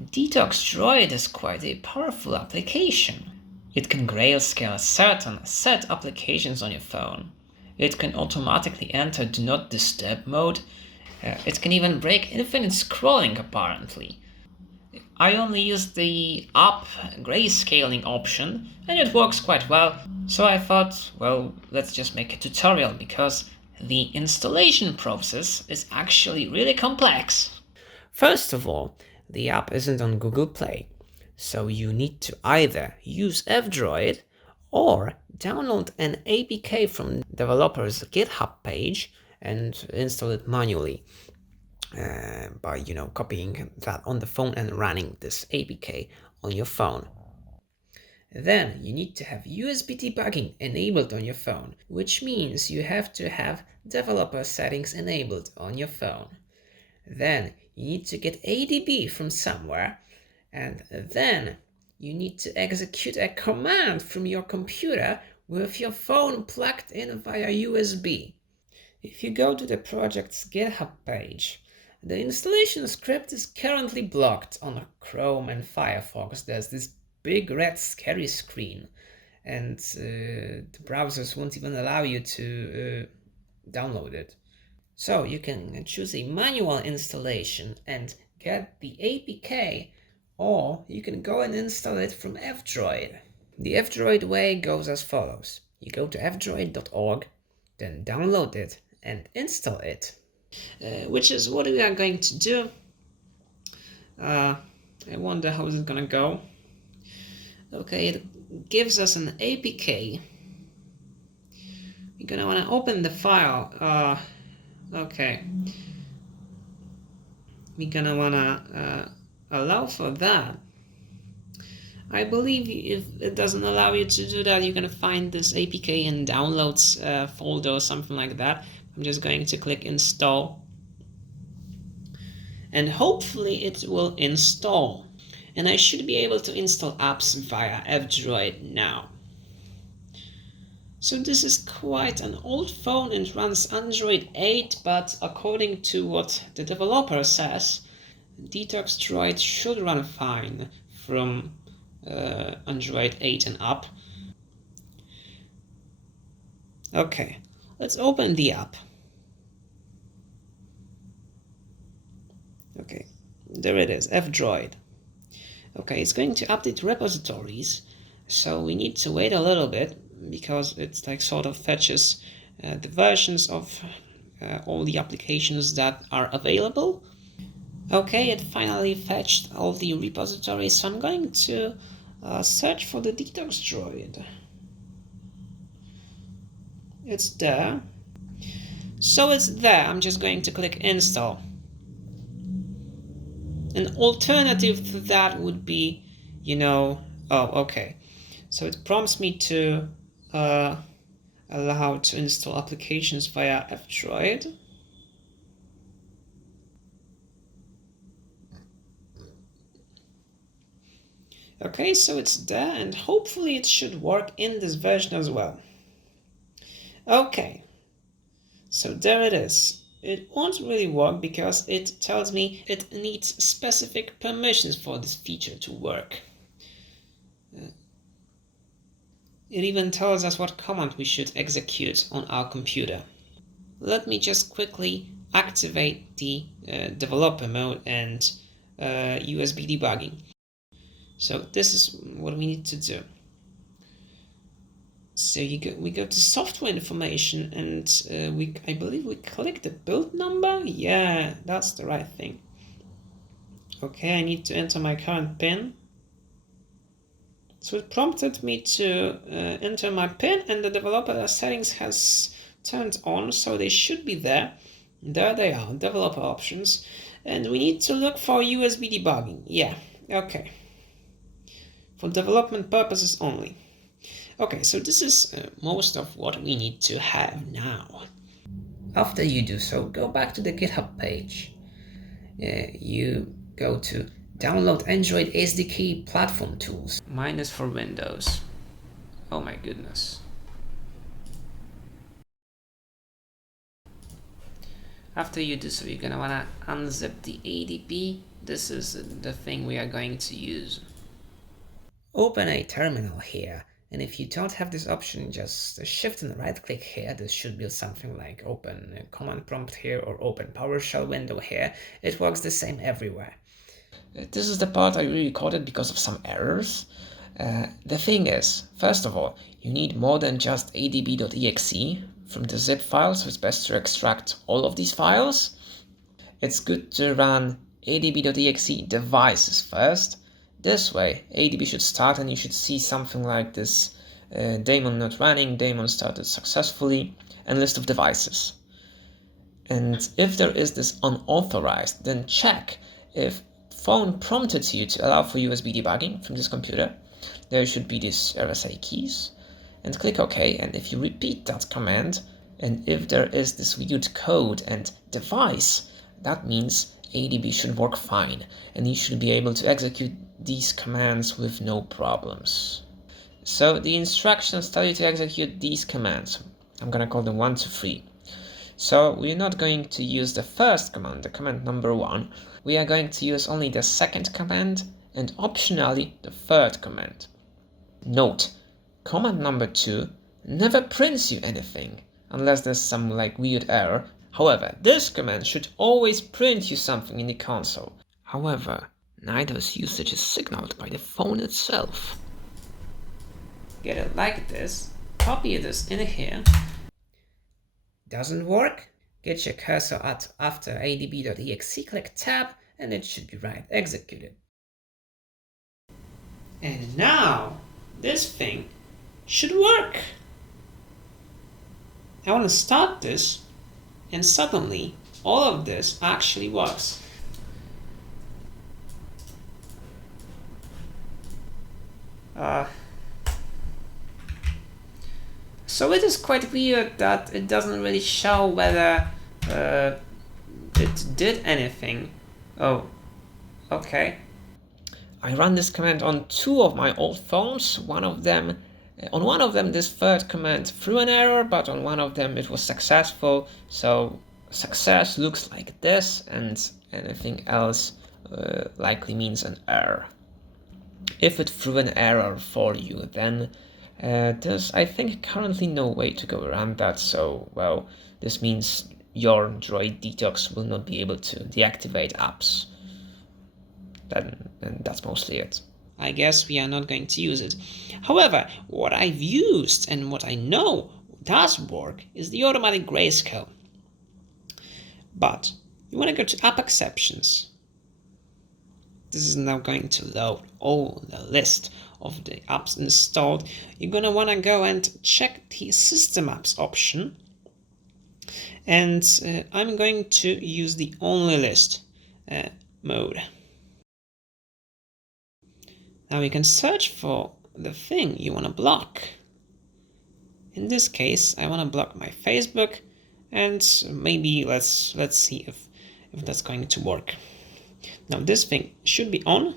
DetoxDroid is quite a powerful application. It can grayscale certain set applications on your phone. It can automatically enter Do Not Disturb mode. It can even break infinite scrolling apparently. I only use the up grayscaling option and it works quite well, so I thought, well, let's just make a tutorial because the installation process is actually really complex. First of all, the app isn't on Google Play, so you need to either use Fdroid or download an APK from developer's GitHub page and install it manually by copying that on the phone and running this APK on your phone. Then you need to have USB debugging enabled on your phone, which means you have to have developer settings enabled on your phone. Then you need to get ADB from somewhere, and then you need to execute a command from your computer with your phone plugged in via USB. If you go to the project's GitHub page, the installation script is currently blocked on Chrome and Firefox. There's this big red scary screen, and the browsers won't even allow you to download it. So you can choose a manual installation and get the APK, or you can go and install it from Fdroid. The Fdroid way goes as follows. You go to fdroid.org, then download it and install it, which is what we are going to do. I wonder how is it gonna go. Okay, it gives us an APK. We're gonna wanna open the file. Okay, we're gonna wanna allow for that. I believe if it doesn't allow you to do that, you're gonna find this APK in downloads folder or something like that. I'm just going to click install, and hopefully it will install. And I should be able to install apps via Fdroid now. So this is quite an old phone and runs Android 8, but according to what the developer says, DetoxDroid should run fine from Android 8 and up. Okay, let's open the app. Okay, there it is, Fdroid. Okay, it's going to update repositories, so we need to wait a little bit because it's like sort of fetches the versions of all the applications that are available. Okay, it finally fetched all the repositories, so I'm going to search for the DetoxDroid. It's there. So it's there. I'm just going to click install. An alternative to that would be, okay. So it prompts me to allow to install applications via Fdroid. Okay, so it's there, and hopefully it should work in this version as well. Okay, so there it is. It won't really work because it tells me it needs specific permissions for this feature to work. It even tells us what command we should execute on our computer. Let me just quickly activate the developer mode and USB debugging. So this is what we need to do. So we go to software information, and I believe we click the build number. Yeah, that's the right thing. Okay, I need to enter my current PIN. So it prompted me to enter my PIN, and the developer settings has turned on, so they should be there. There they are, developer options. And we need to look for USB debugging. Yeah, okay. For development purposes only. Okay, so this is most of what we need to have now. After you do so, go back to the GitHub page. You go to download Android SDK Platform Tools. Mine is for Windows. Oh my goodness. After you do so, you're gonna wanna unzip the ADB this is the thing we are going to use. Open a terminal here, and if you don't have this option, just shift and right click here. This should be something like open a command prompt here or open PowerShell window here. It works the same everywhere. This is the part I re-recorded because of some errors. The thing is, first of all, you need more than just adb.exe from the zip file, so it's best to extract all of these files. It's good to run adb.exe devices first. This way, adb should start and you should see something like this: daemon not running, daemon started successfully, and list of devices. And if there is this unauthorized, then check if phone prompted you to allow for USB debugging from this computer. There should be these RSA keys, and click OK. And if you repeat that command, and if there is this weird code and device, that means ADB should work fine, and you should be able to execute these commands with no problems. So the instructions tell you to execute these commands. I'm gonna call them 1, 2, 3. So we're not going to use the first command, the command number 1. We are going to use only the second command and optionally the third command. Note, command number 2 never prints you anything unless there's some weird error. However, this command should always print you something in the console. However, neither's usage is signaled by the phone itself. Get it like this, copy this in here. Doesn't work? Get your cursor after adb.exe, click tab, and it should be right executed. And now, this thing should work. I want to start this, and suddenly all of this actually works. So it is quite weird that it doesn't really show whether it did anything. Oh, okay. I ran this command on 2 of my old phones. On one of them this third command threw an error, but on one of them it was successful. So success looks like this, and anything else likely means an error. If it threw an error for you, then there's, I think, currently no way to go around that. So, well, this means your Droid Detox will not be able to deactivate apps. Then that's mostly it. I guess we are not going to use it. However, what I've used and what I know does work is the automatic grayscale. But you want to go to app exceptions. This is now going to load all the list of the apps installed. You're going to want to go and check the system apps option. And I'm going to use the only list mode. Now you can search for the thing you want to block. In this case, I want to block my Facebook, and maybe let's see if that's going to work. Now this thing should be on,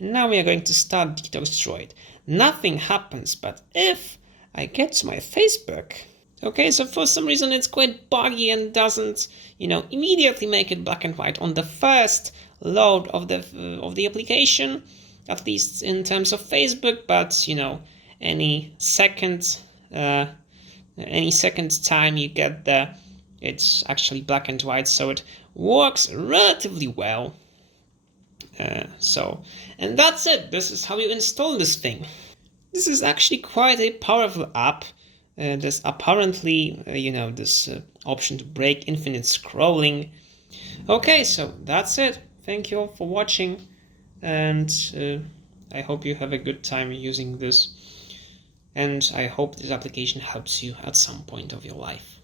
and now we are going to start DetoxDroid. Nothing happens, but if I get to my Facebook, okay, so for some reason it's quite buggy and doesn't, immediately make it black and white on the first load of the application, at least in terms of Facebook, but any second time you get there, it's actually black and white, so it works relatively well. And that's it. This is how you install this thing. This is actually quite a powerful app. There's apparently, this option to break infinite scrolling. Okay, so that's it. Thank you all for watching, and I hope you have a good time using this, and I hope this application helps you at some point of your life.